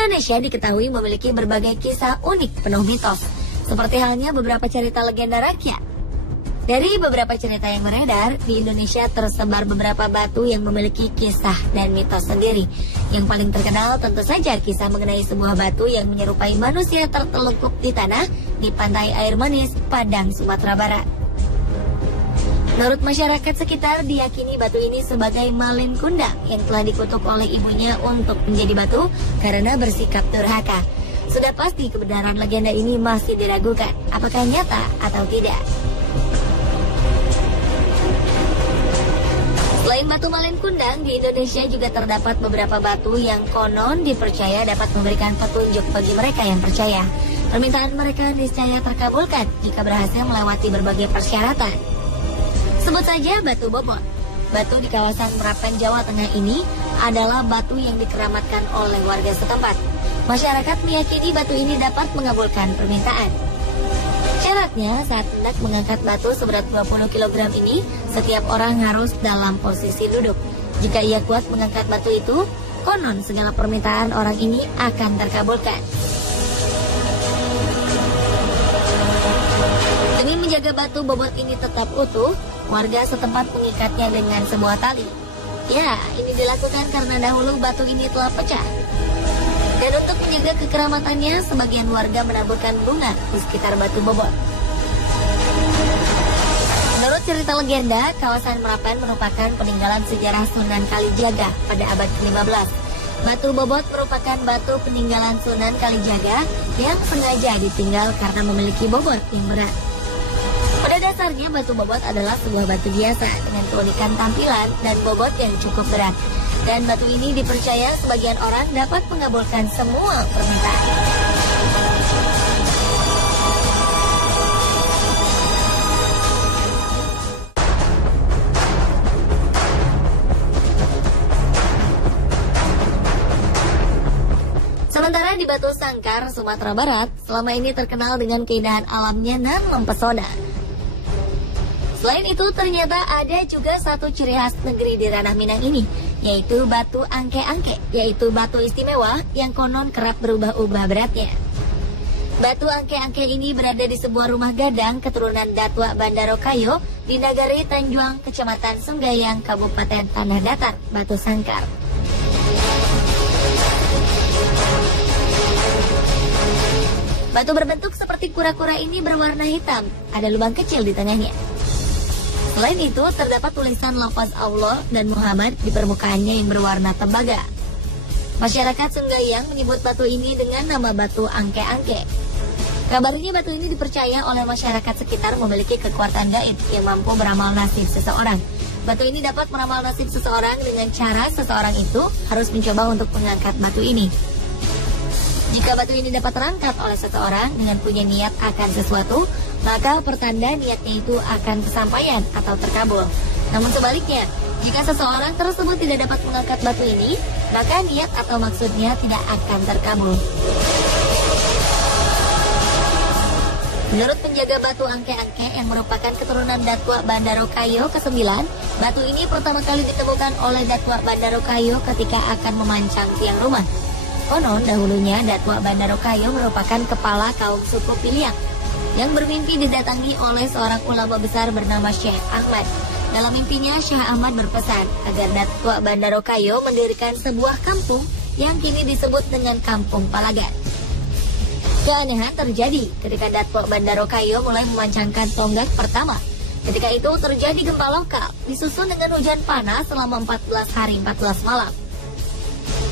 Indonesia diketahui memiliki berbagai kisah unik penuh mitos, seperti halnya beberapa cerita legenda rakyat. Dari beberapa cerita yang beredar, di Indonesia tersebar beberapa batu yang memiliki kisah dan mitos sendiri. Yang paling terkenal tentu saja kisah mengenai sebuah batu yang menyerupai manusia tertelungkup di tanah di pantai air manis, Padang, Sumatera Barat. Menurut masyarakat sekitar, diyakini batu ini sebagai malin kundang yang telah dikutuk oleh ibunya untuk menjadi batu karena bersikap durhaka. Sudah pasti kebenaran legenda ini masih diragukan, apakah nyata atau tidak. Selain batu malin kundang, di Indonesia juga terdapat beberapa batu yang konon dipercaya dapat memberikan petunjuk bagi mereka yang percaya. Permintaan mereka niscaya terkabulkan jika berhasil melewati berbagai persyaratan. Sebut saja batu bobot. Batu di kawasan Merapen, Jawa Tengah ini adalah batu yang dikeramatkan oleh warga setempat. Masyarakat meyakini batu ini dapat mengabulkan permintaan. Syaratnya, saat hendak mengangkat batu seberat 20 kg ini, setiap orang harus dalam posisi duduk. Jika ia kuat mengangkat batu itu, konon segala permintaan orang ini akan terkabulkan. Demi menjaga batu bobot ini tetap utuh, warga setempat mengikatnya dengan sebuah tali. Ya, ini dilakukan karena dahulu batu ini telah pecah. Dan untuk menjaga kekeramatannya, sebagian warga menaburkan bunga di sekitar batu bobot. Menurut cerita legenda, kawasan Merapen merupakan peninggalan sejarah Sunan Kalijaga pada abad ke-15. Batu bobot merupakan batu peninggalan Sunan Kalijaga yang sengaja ditinggal karena memiliki bobot yang berat. Pada dasarnya, batu bobot adalah sebuah batu biasa dengan keunikan tampilan dan bobot yang cukup berat. Dan batu ini dipercaya sebagian orang dapat mengabulkan semua permintaan. Sementara di Batu Sangkar, Sumatera Barat, selama ini terkenal dengan keindahan alamnya dan mempesona. Selain itu, ternyata ada juga satu ciri khas negeri di ranah Minang ini, yaitu batu angke-angke, yaitu batu istimewa yang konon kerap berubah-ubah beratnya. Batu angke-angke ini berada di sebuah rumah gadang keturunan Datua Bandaro Kayo di Nagari Tanjuang, Kecamatan Sunggayang, Kabupaten Tanah Datar, Batu Sangkar. Batu berbentuk seperti kura-kura ini berwarna hitam, ada lubang kecil di tengahnya. Selain itu, terdapat tulisan lafaz Allah dan Muhammad di permukaannya yang berwarna tembaga. Masyarakat Sunggayang menyebut batu ini dengan nama batu angke-angke. Kabarnya batu ini dipercaya oleh masyarakat sekitar memiliki kekuatan gaib yang mampu meramal nasib seseorang. Batu ini dapat meramal nasib seseorang dengan cara seseorang itu harus mencoba untuk mengangkat batu ini. Jika batu ini dapat terangkat oleh seseorang dengan punya niat akan sesuatu, maka pertanda niatnya itu akan kesampaian atau terkabul. Namun sebaliknya, jika seseorang tersebut tidak dapat mengangkat batu ini, maka niat atau maksudnya tidak akan terkabul. Menurut penjaga batu angke-angke yang merupakan keturunan Datua Bandaro Kayo ke-9, batu ini pertama kali ditemukan oleh Datua Bandaro Kayo ketika akan memancang tiang rumah. Konon dahulunya Datua Bandaro Kayo merupakan kepala kaum suku Piliang yang bermimpi didatangi oleh seorang ulama besar bernama Syekh Ahmad. Dalam mimpinya, Syekh Ahmad berpesan agar Datua Bandaro Kayo mendirikan sebuah kampung yang kini disebut dengan Kampung Palagan. Keanehan terjadi ketika Datua Bandaro Kayo mulai memancangkan tonggak pertama. Ketika itu terjadi gempa lokal, disusul dengan hujan panas selama 14 hari 14 malam.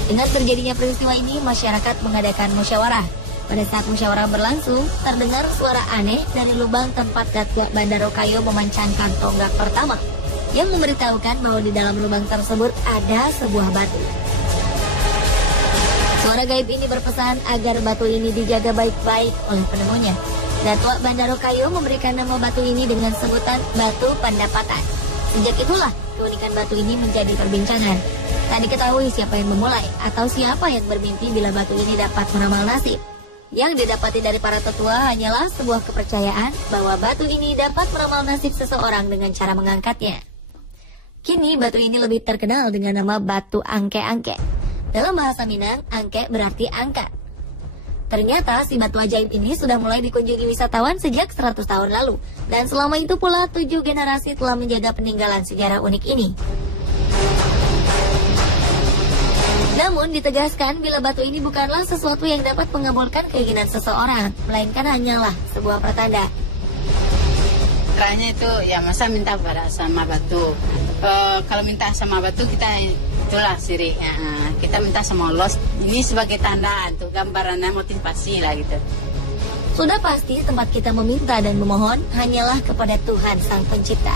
Dengan terjadinya peristiwa ini, masyarakat mengadakan musyawarah. Pada saat musyawarah berlangsung, terdengar suara aneh dari lubang tempat Datua Bandaro Kayo memancangkan tonggak pertama, yang memberitahukan bahwa di dalam lubang tersebut ada sebuah batu. Suara gaib ini berpesan agar batu ini dijaga baik-baik oleh penemunya. Datua Bandaro Kayo memberikan nama batu ini dengan sebutan Batu Pandapatan. Sejak itulah, keunikan batu ini menjadi perbincangan. Tak diketahui siapa yang memulai atau siapa yang bermimpi bila batu ini dapat meramal nasib. Yang didapati dari para tetua hanyalah sebuah kepercayaan bahwa batu ini dapat meramal nasib seseorang dengan cara mengangkatnya. Kini batu ini lebih terkenal dengan nama batu angke-angke. Dalam bahasa Minang, angke berarti angka. Ternyata si batu ajaib ini sudah mulai dikunjungi wisatawan sejak 100 tahun lalu. Dan selama itu pula 7 generasi telah menjaga peninggalan sejarah unik ini. Namun ditegaskan bila batu ini bukanlah sesuatu yang dapat mengabulkan keinginan seseorang, melainkan hanyalah sebuah pertanda. Terakhirnya itu ya masa minta pada sama batu. Kalau minta sama batu kita itulah sirik. Kita minta sama Allah. Ini sebagai tanda untuk gambarannya motivasi lah gitu. Sudah pasti tempat kita meminta dan memohon hanyalah kepada Tuhan Sang Pencipta.